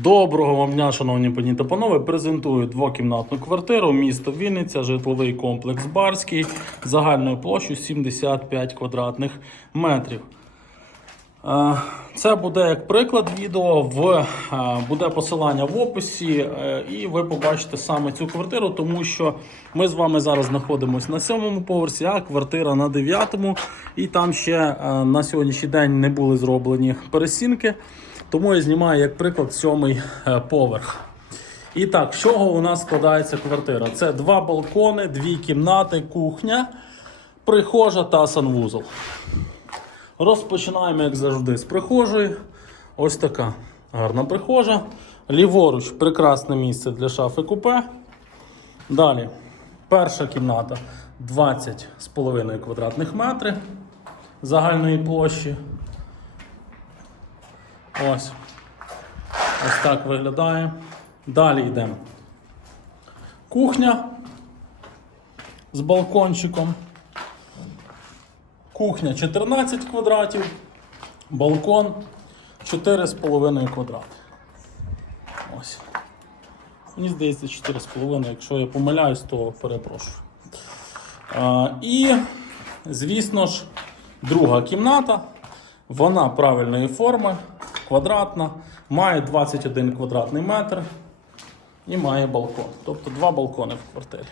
Доброго вам дня, шановні пані та панове. Презентую двокімнатну квартиру, місто Вінниця, житловий комплекс Барський, загальною площею 75 квадратних метрів. Е, Це буде як приклад відео. В, е, буде посилання в описі, е, і ви побачите саме цю квартиру, тому що ми з вами зараз знаходимося на сьомому поверсі, а квартира на дев'ятому. І там ще на сьогоднішній день не були зроблені пересінки. Тому я знімаю як приклад сьомий е, поверх. І так, з чого у нас складається квартира? Це два балкони, дві кімнати, кухня, прихожа та санвузол. Розпочинаємо, як завжди, з прихожої. Ось така гарна прихожа. Ліворуч прекрасне місце для шафи купе. Далі, перша кімната 20,5 квадратних метри загальної площі. Ось. Ось так виглядає. Далі йдемо. Кухня з балкончиком. Кухня 14 квадратів, балкон 4,5 квадрати. Ось. Мені здається, 4,5, якщо я помиляюсь, то перепрошую. А, і, звісно ж, друга кімната. Вона правильної форми, квадратна, має 21 квадратний метр і має балкон. Тобто два балкони в квартирі.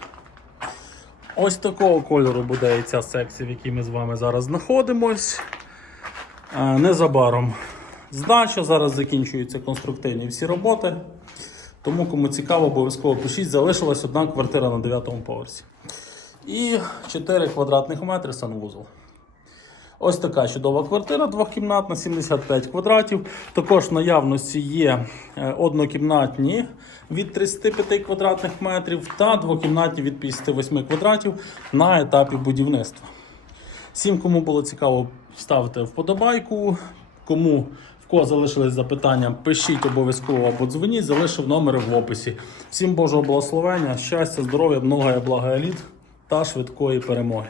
Ось такого кольору буде і ця секція, в якій ми з вами зараз знаходимось. Е, Незабаром здача. Зараз закінчуються конструктивні всі роботи. Тому, кому цікаво, обов'язково пишіть. Залишилась одна квартира на 9 поверсі. І 4 квадратних метри санвузол. Ось така чудова квартира двохкімнатна, 75 квадратів. Також в наявності є е, однокімнатні від 35 квадратних метрів та двокімнатні від 58 квадратів на етапі будівництва. Всім, кому було цікаво, ставте вподобайку. Кому в кого залишились запитання, пишіть обов'язково або дзвоніть, залишив номери в описі. Всім Божого благословення, щастя, здоров'я, много і блага еліт та швидкої перемоги.